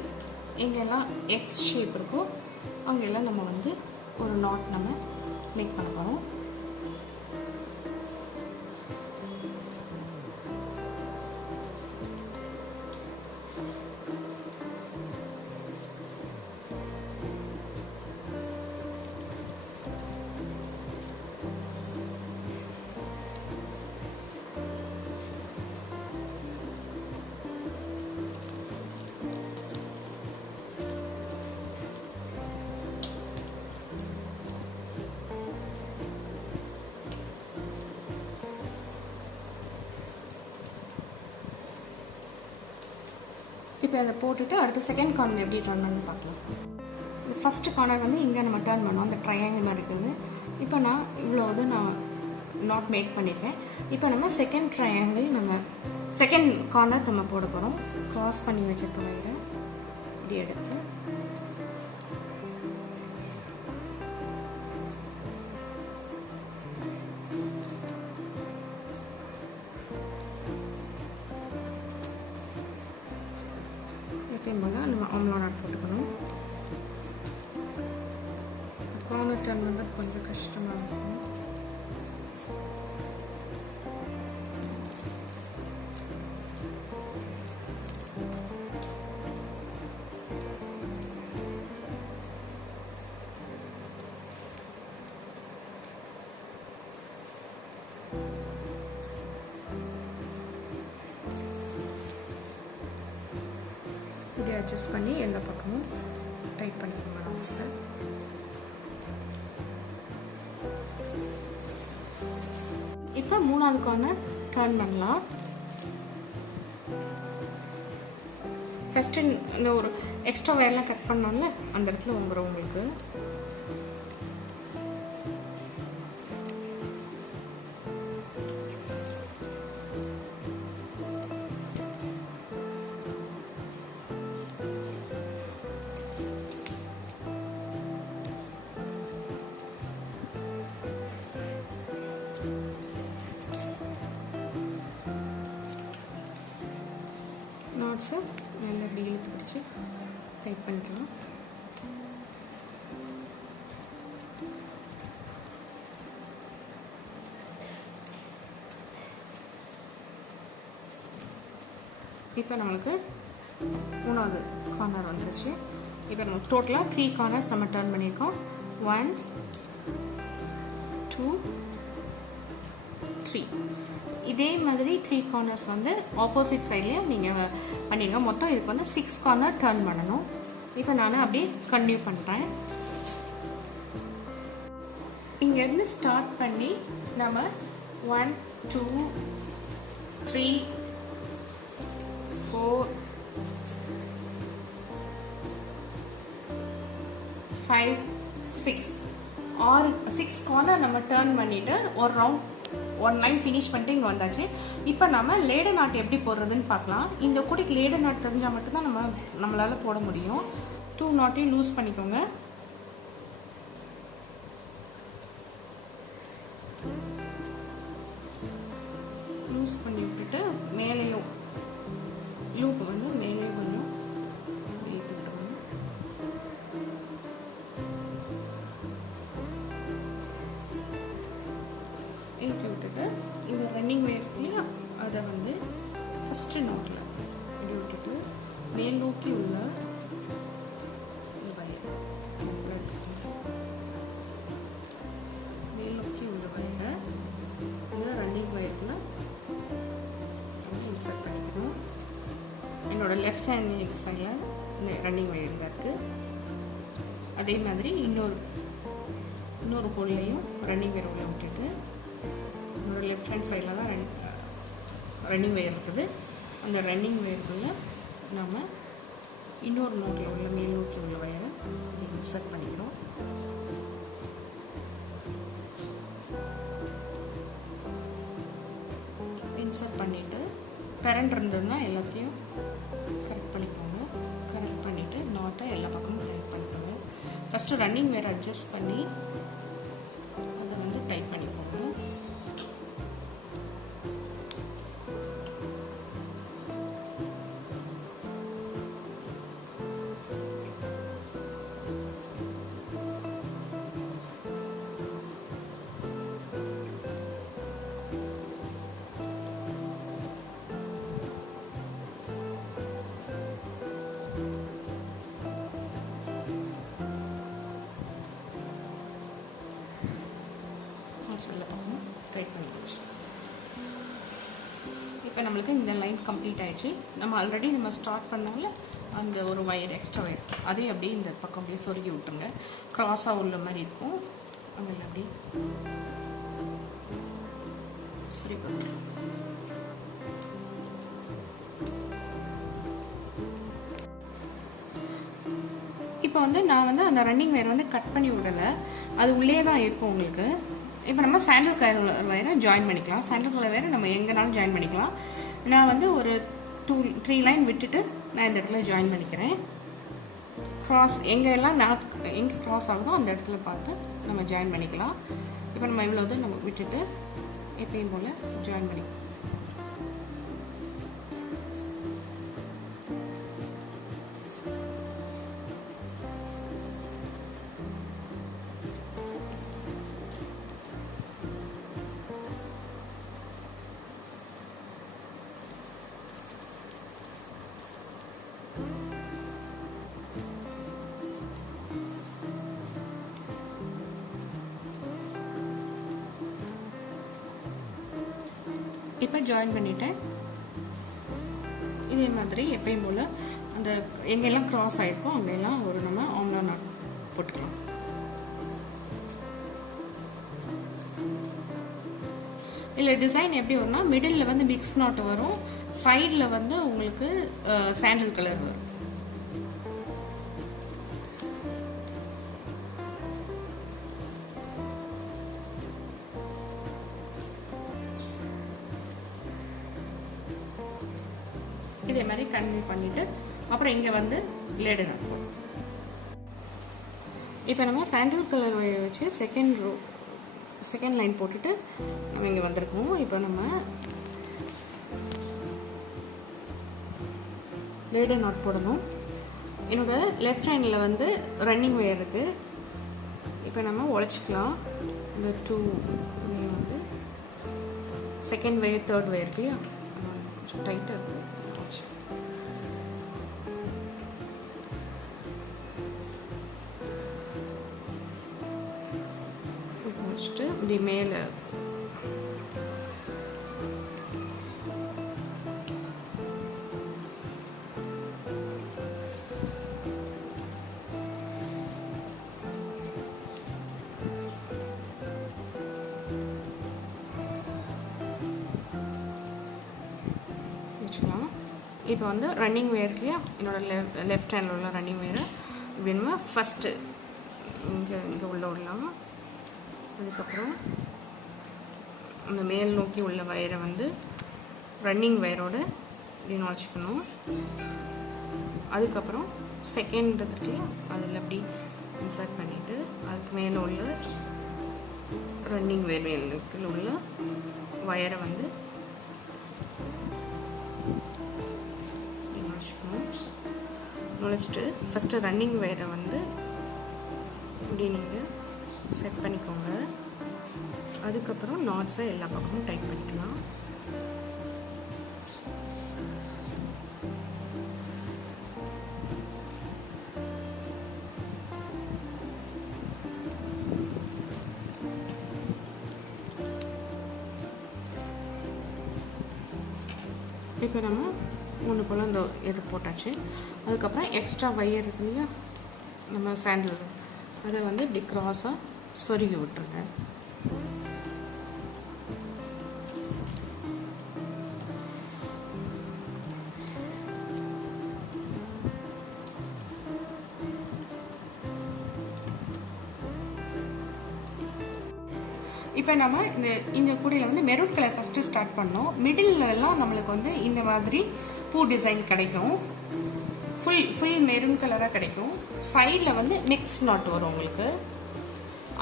எங்கெல்லாம் எக்ஸ் ஷேப் இருக்கோ அங்கெல்லாம் நம்ம வந்து ஒரு நாட் நம்ம மேக் பண்ண போகிறோம். இப்போ அதை போட்டுட்டு அடுத்த செகண்ட் கார்னர் எப்படி டர்ன் பண்ணி பார்க்கலாம். இந்த ஃபஸ்ட்டு கார்னர் வந்து இங்கே நம்ம டர்ன் பண்ணோம், அந்த ட்ரையாங்கிள் மாதிரி இருக்குது. இப்போ நான் இவ்வளோ இது நான் நாட் மேக் பண்ணியிருக்கேன். இப்போ நம்ம செகண்ட் ட்ரையாங்கிள் நம்ம செகண்ட் கார்னர் நம்ம போட போகிறோம். க்ராஸ் பண்ணி வச்சுருக்க வயிறு இப்படி எடுத்து எப்பயும் போல் நம்ம ஓம்லா நாட் போட்டுக்கணும். கார்னர் டர்ன் வந்து கொஞ்சம் கஷ்டமாக இருக்கும். இப்படி அட்ஜஸ்ட் பண்ணி எல்லா பக்கமும் டைட் பண்ணிக்கோங்க நாட்ஸில். இப்போ மூணாவது கார்னர் டர்ன் பண்ணலாம். ஃபஸ்ட்டு இந்த ஒரு எக்ஸ்ட்ரா வயர்லாம் கட் பண்ணோம்ல அந்த இடத்துல வந்துடும் உங்களுக்கு. பீட்ஸை நல்லா இப்படி இழுத்து பிடிச்சி டைட் பண்ணிக்கலாம். இப்போ நம்மளுக்கு 3வது கார்னர் வந்துருச்சு. இப்போ நம்ம டோட்டலாக 3 கார்னர்ஸ் நம்ம டர்ன் பண்ணியிருக்கோம். 1 2 3. இதே மாதிரி 3 கார்னர்ஸ் வந்து ஆப்போசிட் சைட்லேயும் நீங்கள் பண்ணிடுங்க. மொத்தம் இதுக்கு வந்து 6 கார்னர் டர்ன் பண்ணணும். இப்போ நான் அப்படியே கண்டினியூ பண்ணுறேன். இங்கேருந்து ஸ்டார்ட் பண்ணி நம்ம 1 2 3 4 5 6 கார்னர் நம்ம டர்ன் பண்ணிட்டு ஒரு ரவுண்ட் 1 லைன் ஃபினிஷ் பண்ணிட்டு இங்கே வந்தாச்சு. இப்போ நம்ம லேடர் நாட் எப்படி போடுறதுன்னு பார்க்கலாம். இந்த கூடைக்கு லேடர் நாட் தெரிஞ்சால் மட்டும்தான் நம்மளால் போட முடியும். 2 நாட்டையும் லூஸ் பண்ணிக்கோங்க. லூஸ் பண்ணி விட்டுட்டு மேலேயும் லூப் வந்து மேலேயும் கொஞ்சம் ஏற்றி விட்டுட்டு இந்த ரன்னிங் வேர்த்தையும் அதை வந்து ஃபஸ்ட்டு நோட்டில் இப்படி விட்டுட்டு மேல் நோக்கி உள்ள மேல் நோக்கி உள்ள வயரை இந்த ரன்னிங் வயரில் இன்சர்ட் பண்ணிக்கணும். என்னோட லெஃப்ட் ஹேண்ட் சைடில் இந்த ரன்னிங் வயர் இருக்குது. அதே மாதிரி இன்னொரு ஹோல்லையும் ரன்னிங் வயர் உள்ள விட்டுட்டு என்னோட லெஃப்ட் ஹேண்ட் சைடில் தான் ரன்னிங் வயர் இருக்குது. அந்த ரன்னிங் வயருக்குள்ள நம்ம இன்னொரு நோட்டில் உள்ள மேல் நோக்கி உள்ள வயரை இன்சர்ட் பண்ணிக்கிறோம். இன்சர்ட் பண்ணிவிட்டு கரண்ட் இருந்ததுன்னா எல்லாத்தையும் கரெக்ட் பண்ணிக்கோங்க. கரெக்ட் பண்ணிவிட்டு நாட்டை எல்லா பக்கமும் டைட் பண்ணிக்கோங்க. ஃபஸ்ட்டு ரன்னிங் வேர் அட்ஜஸ்ட் பண்ணி அதை வந்து டைட் பண்ணிக்கோங்க. டைட் பண்ணிடுச்சு. இப்போ நம்மளுக்கு இந்த லைன் கம்ப்ளீட் ஆயிடுச்சு. நம்ம ஆல்ரெடி ஸ்டார்ட் பண்ணால அந்த ஒரு வயர் எக்ஸ்ட்ரா வயர் அதையும் அப்படியே இந்த பக்கம் அப்படியே சொருகி விட்டுருங்க. க்ராஸாக உள்ள மாதிரி இருக்கும். அதில் அப்படியே சொருகி விட்டுருங்க. இப்போ நான் அந்த ரன்னிங் வயர் கட் பண்ணி விடலை. அது உள்ளே தான் இருக்கும் உங்களுக்கு. இப்போ நம்ம சாண்டல் கலர் வயரை ஜாயின் பண்ணிக்கலாம். சாண்டல் கலர் வயரை நம்ம எங்கேனாலும் ஜாயின் பண்ணிக்கலாம். நான் ஒரு 2-3 லைன் விட்டுட்டு நான் இந்த இடத்துல ஜாயின் பண்ணிக்கிறேன். க்ராஸ் எங்கெல்லாம் எங்கே க்ராஸ் ஆகுதோ அந்த இடத்துல பார்த்து நம்ம ஜாயின் பண்ணிக்கலாம். இப்போ நம்ம இவ்வளோ நம்ம விட்டுட்டு எப்பயும் போல் ஜாயின் பண்ணிக்கலாம். இப்போ ஜாயின் பண்ணிட்டேன். இதே மாதிரி எப்பயும் போல் அந்த எங்கெல்லாம் க்ராஸ் ஆகிருக்கோ அங்கெல்லாம் நம்ம ஆம்லா நாட் போட்டுக்கலாம். இல்லை டிசைன் எப்படி வரும்னா மிடில் மிக்ஸ் நாட் வரும், சைடில் உங்களுக்கு சாண்டல் கலர் வரும். இதே மாதிரி கண்டினியூ பண்ணிவிட்டு அப்புறம் இங்கே லேடர் நாட் போடும். இப்போ நம்ம சாண்டல் கலர் வச்சு செகண்ட் லைன் போட்டுட்டு நம்ம இங்கே வந்திருக்கோம். இப்போ நம்ம லேடர் நாட் போடணும். என்னோட லெஃப்ட் ஹேண்டில் வந்து ரன்னிங் ஒயர் இருக்குது. இப்போ நம்ம உழைச்சிக்கலாம். இந்த 2 வந்து செகண்ட் ஒயர், தேர்ட் ஒயர் இருக்கு இல்லையா, கொஞ்சம் டைட்டாக இருக்குது. வச்சுட்டு இப்படி மேலே வச்சுக்கலாம். இப்போ வந்து ரன்னிங் வேர் இல்லையா, என்னோடய லெஃப்ட் ஹேண்டில் உள்ள ரன்னிங் வேரை இப்படின்னு ஃபஸ்ட்டு இங்கே உள்ள விடலாம். அதுக்கப்புறம் அந்த மேல் நோக்கி உள்ள வயரை வந்து ரன்னிங் வயரோடு இப்படின்னு வச்சுக்கணும். அதுக்கப்புறம் செகண்ட் இருக்கு அதில் அப்படி இன்சர்ட் பண்ணிவிட்டு அதுக்கு மேலே உள்ள ரன்னிங் வயர் மேல் உள்ள வயரை வந்து நுழைச்சிட்டு ஃபஸ்ட்டு ரன்னிங் வயரை வந்து இப்படி நீங்கள் செட் பண்ணிக்கோங்க. அதுக்கப்புறம் நாட்ஸை எல்லா பக்கமும் டைட் பண்ணிக்கலாம். இப்போ நம்ம ஒன்று போல் இந்த இது போட்டாச்சு. அதுக்கப்புறம் எக்ஸ்ட்ரா வயர் இருக்கு இல்லையா, நம்ம சாண்டில் அதை வந்து இப்படி க்ராஸாக சொருகி விட்டுருங்க. இப்போ நம்ம இந்த கூடையில் வந்து மெரூன் கலர் ஃபஸ்ட்டு ஸ்டார்ட் பண்ணோம். மிடில் எல்லாம் நம்மளுக்கு வந்து இந்த மாதிரி பூ டிசைன் கிடைக்கும். ஃபுல் மெரூன் கலராக கிடைக்கும். சைடில் வந்து மிக்ஸ் நாட் வரும் உங்களுக்கு.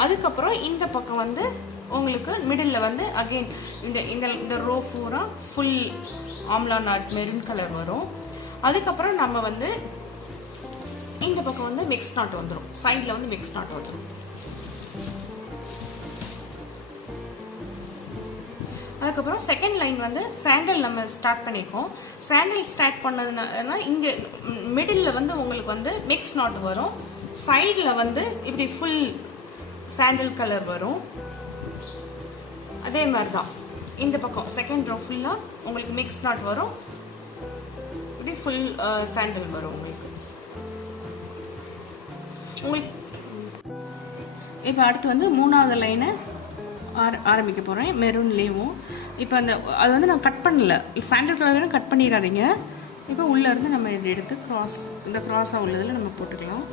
அதுக்கப்புறம் இந்த பக்கம் வந்து உங்களுக்கு மிடில் வந்து அகெயின் இந்த ரோ பூரா full amla not maroon colour வரும். அதுக்கப்புறம் நம்ம வந்து இந்த பக்கம் வந்து மிக்ஸ் நாட் வந்துடும். சைடில் வந்து மிக்ஸ் நாட் வந்துடும். அதுக்கப்புறம் செகண்ட் லைன் வந்து சாண்டல் நம்ம ஸ்டார்ட் பண்ணியிருக்கோம். சாண்டல் ஸ்டார்ட் பண்ணதுனா இங்கே மிடில் வந்து உங்களுக்கு வந்து மிக்ஸ் நாட் வரும். சைடில் வந்து இப்படி ஃபுல் சாண்டல் கலர் வரும். அதே மாதிரி தான் இந்த பக்கம் செகண்ட் ரோ ஃபுல்லாக உங்களுக்கு மிக்ஸ் நாட் வரும். இப்படி ஃபுல் சாண்டல் வரும் உங்களுக்கு. இப்போ அடுத்து வந்து மூணாவது லைனை ஆரம்பிக்க போகிறேன் மெரூன்லேயும். இப்போ அது வந்து நான் கட் பண்ணல, சாண்டல் கலர் கட் பண்ணிடாதீங்க. இப்போ உள்ளேருந்து நம்ம எடுத்து இந்த க்ராஸாக உள்ளதில் நம்ம போட்டுக்கலாம்.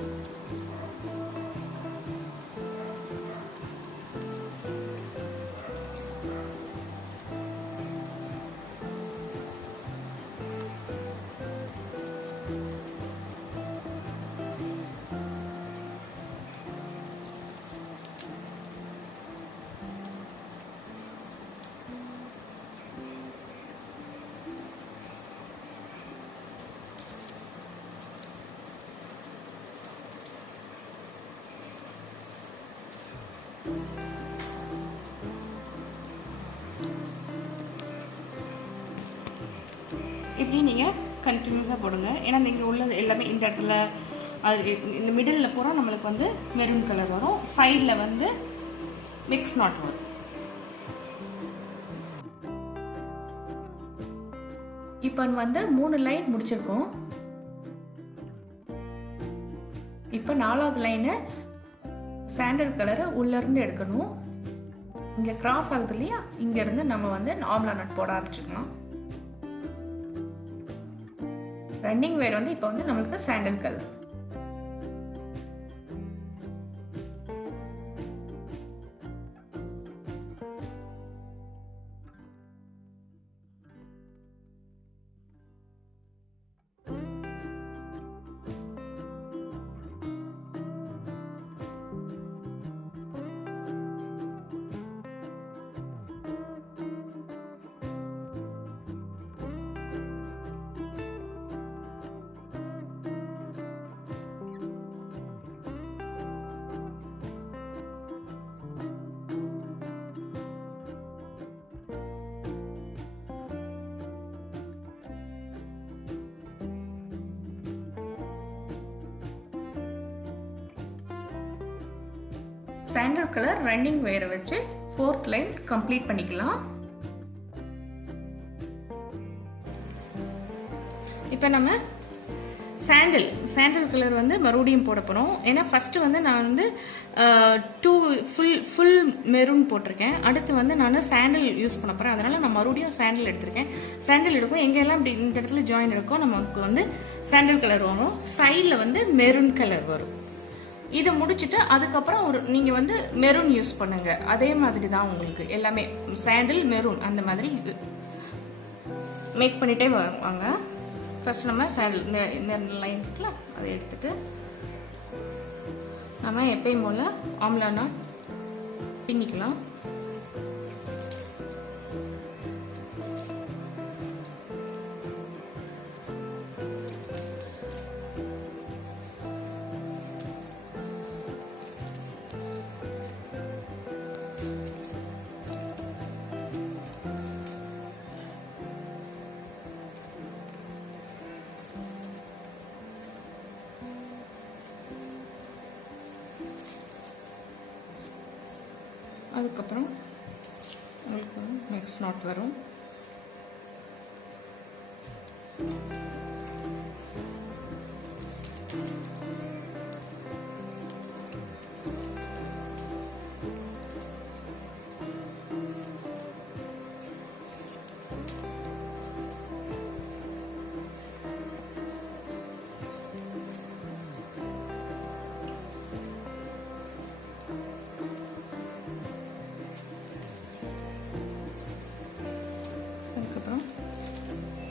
இப்படி நீங்கள் கண்டினியூஸாக போடுங்க. ஏன்னா நீங்கள் உள்ளது எல்லாமே இந்த இடத்துல அது இந்த மிடில் பூரா நம்மளுக்கு வந்து மெரூன் கலர் வரும். சைடில் வந்து மிக்ஸ் நாட் வரும். இப்போ வந்து 3 லைன் முடிச்சிருக்கோம். இப்போ 4வது லைனை சாண்டல் கலரை உள்ளேருந்து எடுக்கணும். இங்கே கிராஸ் ஆகுது இல்லையா, இங்கேருந்து நம்ம வந்து ஆம்லா நட் போட ஆரம்பிச்சுக்கலாம். ரன்னிங் வேர் வந்து இப்போ வந்து நம்மளுக்கு sandal colour. Sandal colour running ஒயரை வச்சு 4th லைன் கம்ப்ளீட் பண்ணிக்கலாம். இப்போ நம்ம சாண்டல் கலர் வந்து மறுபடியும் போட போகிறோம். ஏன்னா ஃபஸ்ட்டு வந்து நான் வந்து ஃபுல் மெரூன் போட்டிருக்கேன். அடுத்து வந்து நான் சாண்டல் யூஸ் பண்ண போகிறேன். அதனால் நான் மறுபடியும் சாண்டல் எடுத்திருக்கேன். சாண்டல் எடுக்கும் எங்கெல்லாம் இப்படி இந்த இடத்துல ஜாயின் இருக்கோ நமக்கு வந்து சாண்டல் கலர் வரும். சைடில் வந்து மெரூன் கலர் வரும். இதை முடிச்சுட்டு அதுக்கப்புறம் நீங்கள் வந்து மெரூன் யூஸ் பண்ணுங்க. அதே மாதிரி தான் உங்களுக்கு எல்லாமே சாண்டில் மெரூன் அந்த மாதிரி மேக் பண்ணிட்டே வாங்க. ஃபர்ஸ்ட் நம்ம சாண்டில் இந்த லைன் இருக்குல்ல அதை எடுத்துட்டு நம்ம எப்பயும் போல ஆம்லா நாட் பின்னிக்கலாம். அதுக்கப்புறம் உங்களுக்கு நெக்ஸ்ட் நாட் வரும்.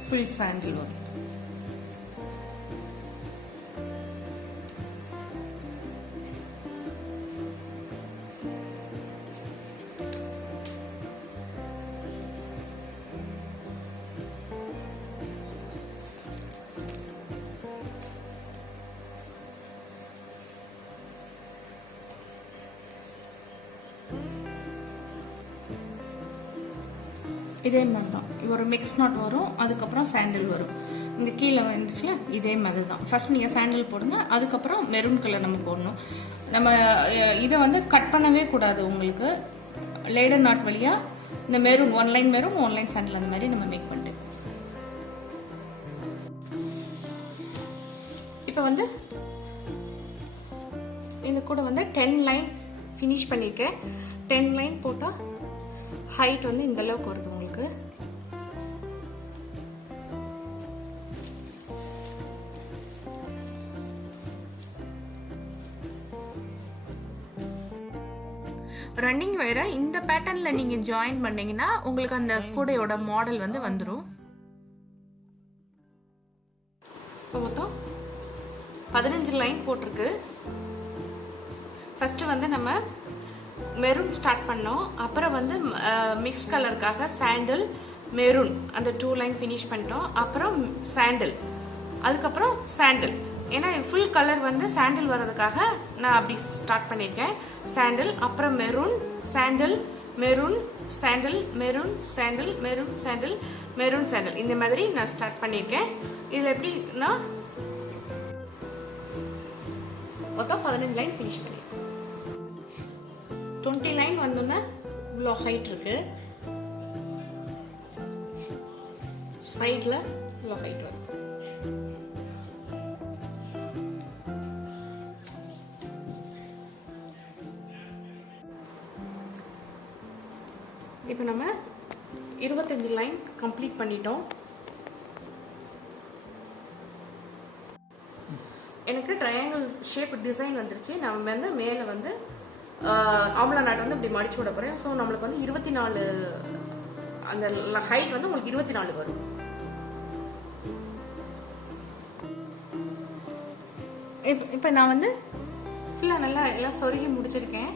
ஃபுல் சாண்டில் வரும். இதே மாதிரி தான் ஒரு மிக்ஸ் நாட் வரும். அதுக்கப்புறம் சாண்டில் வரும். இந்த கீழே வந்துச்சுல இதே மாதிரி தான். ஃபர்ஸ்ட் நீங்கள் சாண்டில் போடுங்க. அதுக்கப்புறம் மெரூன் கலர் நம்ம போடணும். நம்ம இதை வந்து கட் பண்ணவே கூடாது. உங்களுக்கு லேடர் நாட் வழியாக இந்த மெரூன் 1 லைன் மெரூன் 1 லைன் சாண்டில் அந்த மாதிரி நம்ம மேக் பண்ணிட்டு இப்போ வந்து இந்த கூட வந்து 10 லைன் ஃபினிஷ் பண்ணியிருக்கேன். 10 லைன் போட்டால் ஹைட் வந்து இந்த அளவுக்கு வருது உங்களுக்கு. ரன்னிங் வயரை இந்த பேட்டர்ன்ல நீங்க ஜாயின் பண்ணீங்கன்னா உங்களுக்கு அந்த கூடையோட மாடல் வந்து வந்துடும். மொத்தம் 15 லைன் போட்டிருக்கு. ஃபர்ஸ்ட் வந்து நம்ம மெரூன் ஸ்டார்ட் பண்ணோம். அப்புறம் வந்து மிக்ஸ் கலருக்காக சாண்டில் மெரூன் அந்த 2 லைன் ஃபினிஷ் பண்ணிட்டோம். அப்புறம் சாண்டில், அதுக்கப்புறம் சாண்டில். ஏன்னா ஃபுல் கலர் வந்து சாண்டில் வர்றதுக்காக நான் அப்படி ஸ்டார்ட் பண்ணியிருக்கேன். சாண்டில், அப்புறம் மெரூன், சாண்டில், மெரூன், சாண்டில், மெரூன், சாண்டில், மெரூன், சாண்டில், மெரூன், சாண்டில் இந்த மாதிரி நான் ஸ்டார்ட் பண்ணியிருக்கேன். இதில் எப்படின்னா மொத்தம் 15 லைன் ஃபினிஷ் பண்ணியிருக்கேன். 20 லைன் வந்தோன்னா இவ்வளோ ஹைட் இருக்கு. சைடில் இவ்வளோ ஹைட் வரும். இப்போ நம்ம 25 லைன் கம்ப்ளீட் பண்ணிட்டோம். எனக்கு ட்ரையாங்கிள் ஷேப் டிசைன் வந்துருச்சு. நம்ம வந்து மேலே வந்து ஆம்லா நாட் வந்து இப்படி மடிச்சு விட போகிறேன். ஸோ நம்மளுக்கு வந்து 24 அந்த ஹைட் வந்து உங்களுக்கு 24 வரும். இப்போ நான் வந்து ஃபுல்லாக நல்லா எல்லாம் சொருகி முடிச்சிருக்கேன்.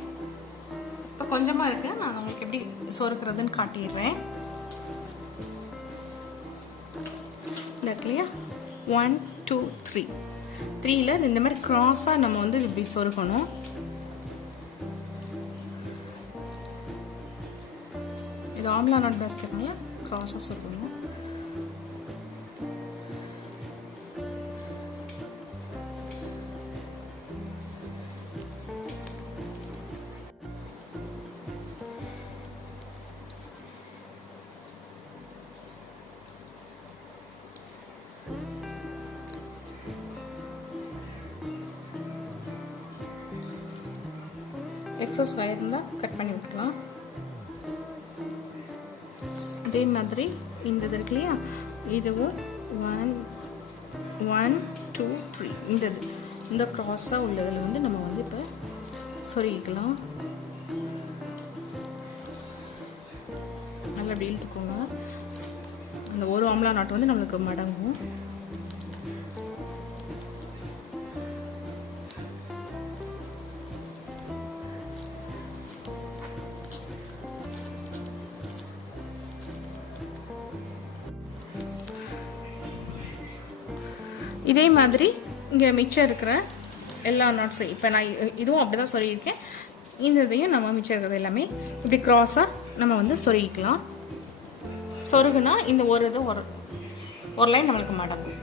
இப்போ கொஞ்சமாக இருக்கு. நான் உங்களுக்கு எப்படி சொருக்கிறதுன்னு காட்டிடுறேன். இருக்கு இல்லையா 1 2 3 3ல இந்த மாதிரி கிராஸாக நம்ம வந்து இப்படி சொருக்கணும். இது ஆம்லா நாட் பேஸ்கெட்னால கிராஸாக சொருக்கணும். எக்ஸஸ் வயர் இருந்தால் கட் பண்ணி விட்டுக்கலாம். அதே மாதிரி இந்த இது இருக்கு இல்லையா, இதுவும் 1 1 2 3 இந்த க்ராஸாக உள்ளதில் வந்து நம்ம வந்து இப்போ சொருகிக்கலாம். நல்லா அப்படி இழுத்துக்கோங்க. அந்த ஒரு ஆம்லா நாட் வந்து நம்மளுக்கு மடங்கும். இதே மாதிரி இங்கே மிச்சம் இருக்கிற எல்லா நாட்ஸும் இப்போ நான் இதுவும் அப்படி தான் சொருகியிருக்கேன். இந்த இதையும் நம்ம மிச்சம் இருக்கிறது எல்லாமே இப்படி க்ராஸாக நம்ம வந்து சொருகிக்கலாம். சொருகுனா இந்த ஒரு லைன் நம்மளுக்கு மடங்கும்.